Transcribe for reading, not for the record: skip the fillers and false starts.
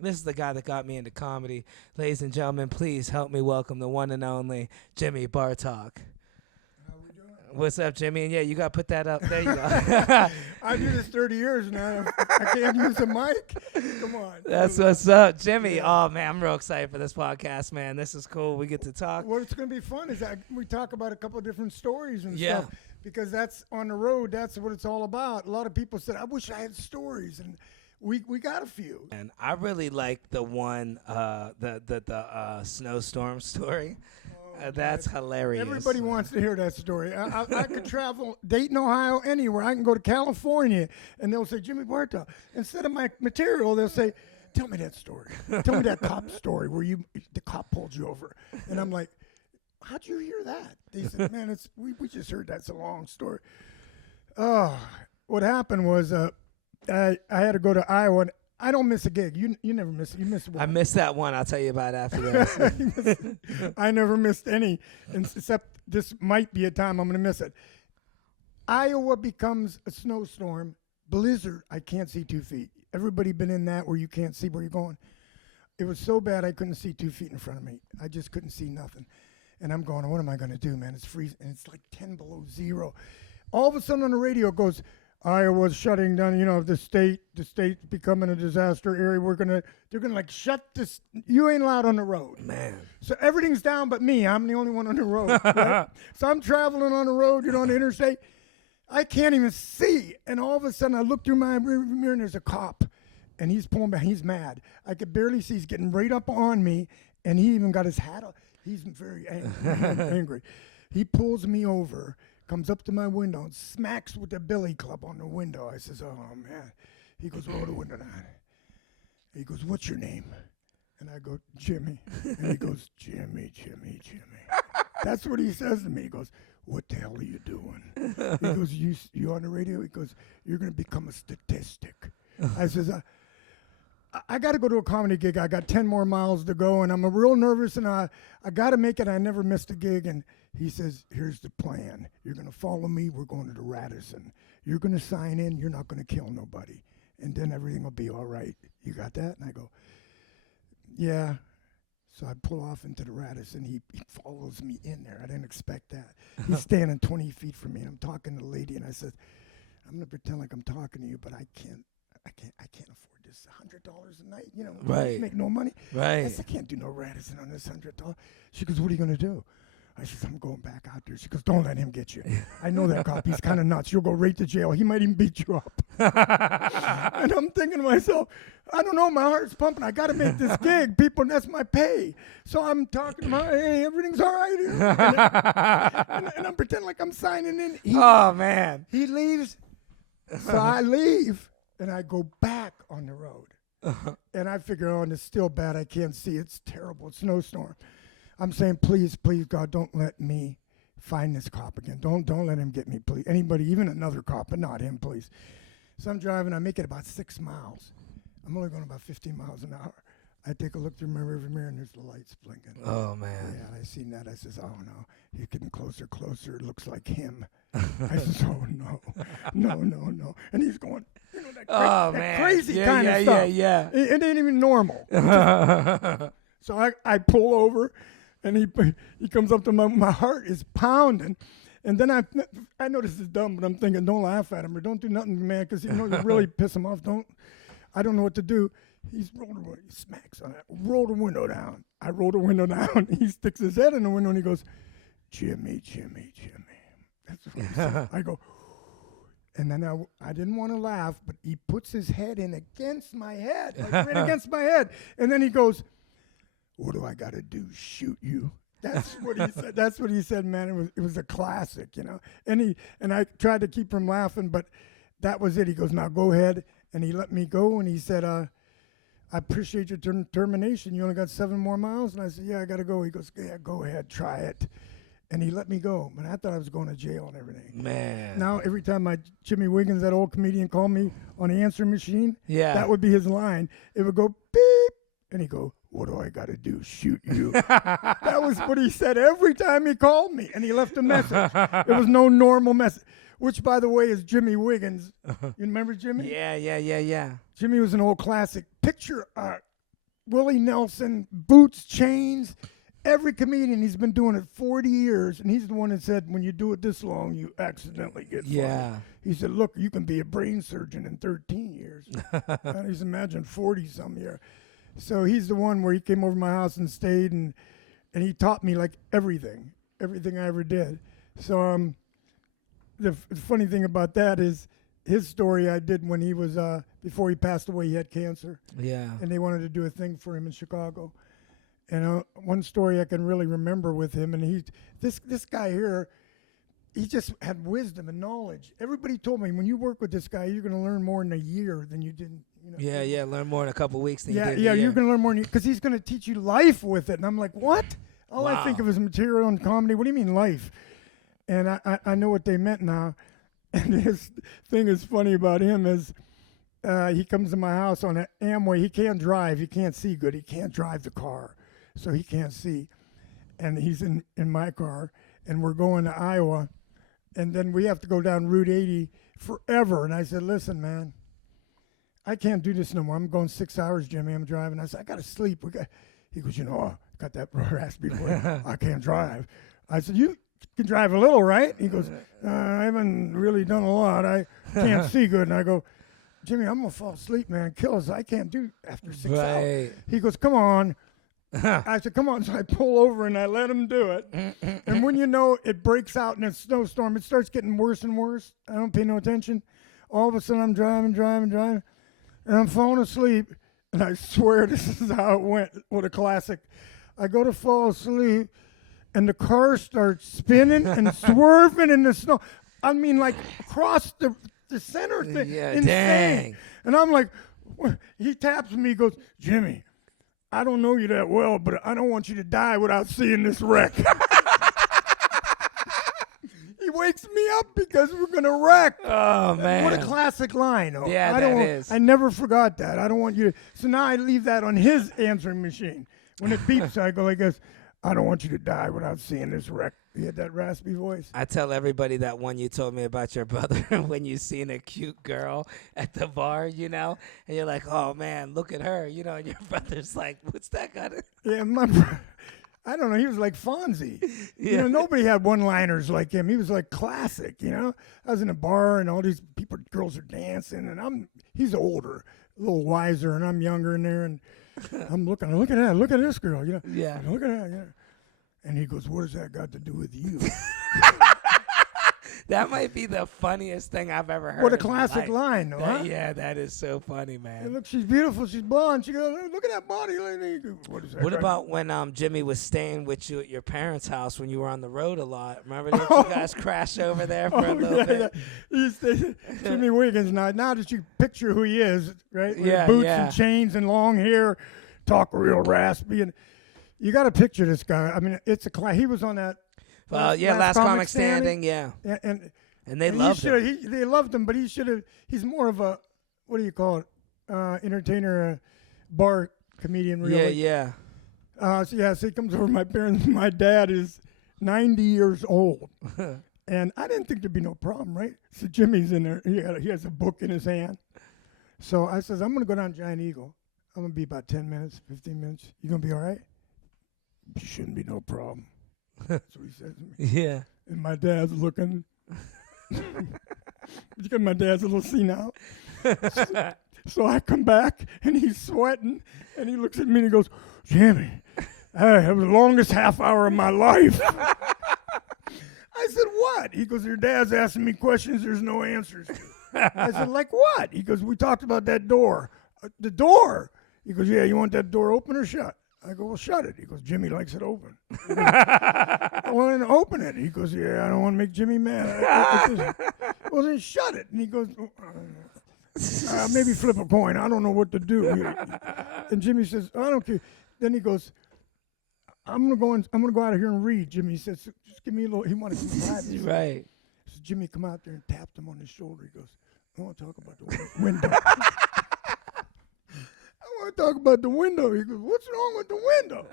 This is the guy that got me into comedy. Ladies and gentlemen, please help me welcome the one and only Jimmy Bartok. How we doing? What's up, Jimmy? And yeah, you got to put that up. There you go. I do this 30 years now. I can't use a mic. Come on. That's what's up, Jimmy. Oh, man, I'm real excited for this podcast, man. This is cool. We get to talk. What's going to be fun is that we talk about a couple of different stories and Yeah. stuff. Because that's on the road. That's what it's all about. A lot of people said, I wish I had stories. And we got a few. And I really like the one, the snowstorm story. That's hilarious. Everybody wants to hear that story. I could travel Dayton, Ohio, anywhere. I can go to California, and they'll say, Jimmy Bartok. Instead of my material, they'll say, tell me that story. Tell me that cop story where the cop pulled you over. And I'm like, how'd you hear that? They said, man, we just heard that's a long story. Oh, what happened was I had to go to Iowa, and I don't miss a gig. You never miss. You miss one. I missed that one. I'll tell you about after this. I never missed any, except this might be a time I'm going to miss it. Iowa becomes a snowstorm, blizzard. I can't see 2 feet. Everybody been in that where you can't see where you're going. It was so bad I couldn't see 2 feet in front of me. I just couldn't see nothing. And I'm going, what am I going to do, man? It's freezing. And it's like 10 below zero. All of a sudden on the radio it goes, Iowa's shutting down, the state's becoming a disaster area. They're gonna like shut this. You ain't allowed on the road. Man. So everything's down but me. I'm the only one on the road. Right? So I'm traveling on the road, on the interstate. I can't even see. And all of a sudden I look through my rear view mirror and there's a cop. And he's pulling back. He's mad. I could barely see. He's getting right up on me. And he even got his hat up. He's very angry. He pulls me over. Comes up to my window and smacks with the billy club on the window. I says, oh, man. He goes, roll the window down. He goes, what's your name? And I go, Jimmy. And he goes, Jimmy. That's what he says to me. He goes, what the hell are you doing? He goes, you on the radio? He goes, you're going to become a statistic. I says, I got to go to a comedy gig. I got 10 more miles to go, and I'm real nervous, and I got to make it. I never missed a gig, and he says, here's the plan. You're going to follow me. We're going to the Radisson. You're going to sign in. You're not going to kill nobody, and then everything will be all right. You got that? And I go, yeah. So I pull off into the Radisson. He follows me in there. I didn't expect that. He's standing 20 feet from me, and I'm talking to the lady, and I said, I'm going to pretend like I'm talking to you, but I can't afford this $100 a night. Right. Make no money. Right. I said, I can't do no Radisson on this $100. She goes, what are you going to do? I said, I'm going back out there. She goes, don't let him get you. I know that cop. He's kind of nuts. You'll go right to jail. He might even beat you up. And I'm thinking to myself, I don't know. My heart's pumping. I got to make this gig. People, that's my pay. So I'm talking to my, hey, everything's all right here. And I'm pretending like I'm signing in. Oh, man. He leaves. So I leave, and I go back on the road. And I figure, oh, and it's still bad. I can't see. It's terrible. It's snowstorm. I'm saying, please, God, don't let me find this cop again. Don't let him get me, please. Anybody, even another cop, but not him, please. So I'm driving. I make it about 6 miles. I'm only going about 15 miles an hour. I take a look through my rearview mirror, and there's the lights blinking. Oh, man. Yeah, I seen that. I says, oh, no. He's getting closer. It looks like him. I says, oh, no. And he's going, that crazy kind of stuff. Yeah. It ain't even normal. So I pull over, and he comes up to my heart is pounding. And then I know this is dumb, but I'm thinking, don't laugh at him or don't do nothing, man, because you really piss him off. I don't know what to do. He's rolled the window. He smacks on it. Roll the window down. I roll the window down. He sticks his head in the window, and he goes, Jimmy. That's what he said. I go, and then I didn't want to laugh, but he puts his head in against my head, like right against my head. And then he goes, what do I got to do? Shoot you? That's what he said. That's what he said, man. It was a classic, And I tried to keep from laughing, but that was it. He goes, now go ahead. And he let me go, and he said, I appreciate your determination. You only got 7 more miles? And I said, yeah, I got to go. He goes, yeah, go ahead, try it. And he let me go. But I thought I was going to jail and everything. Man. Now, every time Jimmy Wiggins, that old comedian, called me on the answering machine, that would be his line. It would go, beep, and he'd go, what do I got to do? Shoot you. That was what he said every time he called me. And he left a message. It was no normal message. Which, by the way, is Jimmy Wiggins. You remember Jimmy? Yeah. Jimmy was an old classic picture Willie Nelson, boots, chains. Every comedian, he's been doing it 40 years, and he's the one that said, when you do it this long, you accidentally get fired. Yeah. He said, look, you can be a brain surgeon in 13 years. Just imagine 40-some years. So he's the one where he came over to my house and stayed, and he taught me, like, everything I ever did. So the funny thing about that is his story I did when he was, before he passed away, he had cancer. Yeah. And they wanted to do a thing for him in Chicago. And one story I can really remember with him, and this guy here, he just had wisdom and knowledge. Everybody told me, when you work with this guy, you're going to learn more in a year than you did. Yeah, learn more in a couple weeks than you did. Yeah, you're going to learn more because he's going to teach you life with it. And I'm like, what? All I think of is material and comedy. What do you mean life? And I know what they meant now. And his thing is funny about him is he comes to my house on an Amway. He can't drive. He can't see good. He can't drive the car. So he can't see. And he's in my car, and we're going to Iowa, and then we have to go down Route 80 forever. And I said, listen, man, I can't do this no more. I'm going 6 hours, Jimmy. I'm driving. I said, I got to sleep. He goes, I got that raspy voice. I can't drive. I said, you can drive a little, right? He goes, I haven't really done a lot. I can't see good. And I go, Jimmy, I'm going to fall asleep, man. Kill us. I can't do after 6 hours. He goes, come on. I said, come on. So I pull over and I let him do it. And when it breaks out in a snowstorm, it starts getting worse and worse. I don't pay no attention. All of a sudden I'm driving, and I'm falling asleep. And I swear this is how it went. What a classic. I go to fall asleep and the car starts spinning and swerving in the snow. I mean, like across the center thing. Yeah, insane. dang. And I'm like, he taps me, he goes, Jimmy, I don't know you that well, but I don't want you to die without seeing this wreck. He wakes me up because we're going to wreck. Oh, man. What a classic line. Yeah, that is. I never forgot that. I don't want you to. So now I leave that on his answering machine. When it beeps, I go like this, I don't want you to die without seeing this wreck. He had that raspy voice. I tell everybody that one you told me about your brother when you seen a cute girl at the bar, and you're like, oh, man, look at her, and your brother's like, what's that got to? Yeah, I don't know. He was like Fonzie. Yeah. Nobody had one-liners like him. He was like classic, I was in a bar, and all these girls are dancing, and he's older, a little wiser, and I'm younger in there, and I'm look at that. Look at this girl, Yeah. Look at that, And he goes, what has that got to do with you? That might be the funniest thing I've ever heard. What a in my classic life. line, though, huh? Yeah, that is so funny, man. Hey, look, she's beautiful. She's blonde. She goes, look at that body. What is that? What about when Jimmy was staying with you at your parents' house when you were on the road a lot? Remember that you guys crashed over there for a little bit? Yeah. Jimmy Wiggins. Now that you picture who he is, right? With Yeah, boots yeah. and chains and long hair, talk real raspy, and you got to picture this guy. I mean, it's he was on that. Last Comic Standing, yeah. And they loved him. They loved him, but he's more of a, what do you call it, entertainer, bar comedian, really. Yeah. So he comes over to my parents. My dad is 90 years old. And I didn't think there'd be no problem, right? So Jimmy's in there. He has a book in his hand. So I says, I'm going to go down Giant Eagle. I'm going to be about 10 minutes, 15 minutes. You going to be all right? Shouldn't be no problem. That's what he says to me. Yeah. And my dad's looking. Because my dad's a little senile. So I come back, and he's sweating, and he looks at me, and he goes, Jimmy, that was the longest half hour of my life. I said, what? He goes, your dad's asking me questions there's no answers to. I said, like what? He goes, we talked about that door. The door? He goes, yeah, you want that door open or shut? I go, well, shut it. He goes, Jimmy likes it open. I want to open it. He goes, yeah, I don't want to make Jimmy mad. Well, then shut it. And he goes, maybe flip a coin. I don't know what to do. And Jimmy says, I don't care. Then he goes, I'm gonna go out of here and read. Jimmy says, just give me a little. He wanted to be private. Right. So Jimmy come out there and tapped him on his shoulder. He goes, I want to talk about the window. I want to talk about the window. He goes, what's wrong with the window?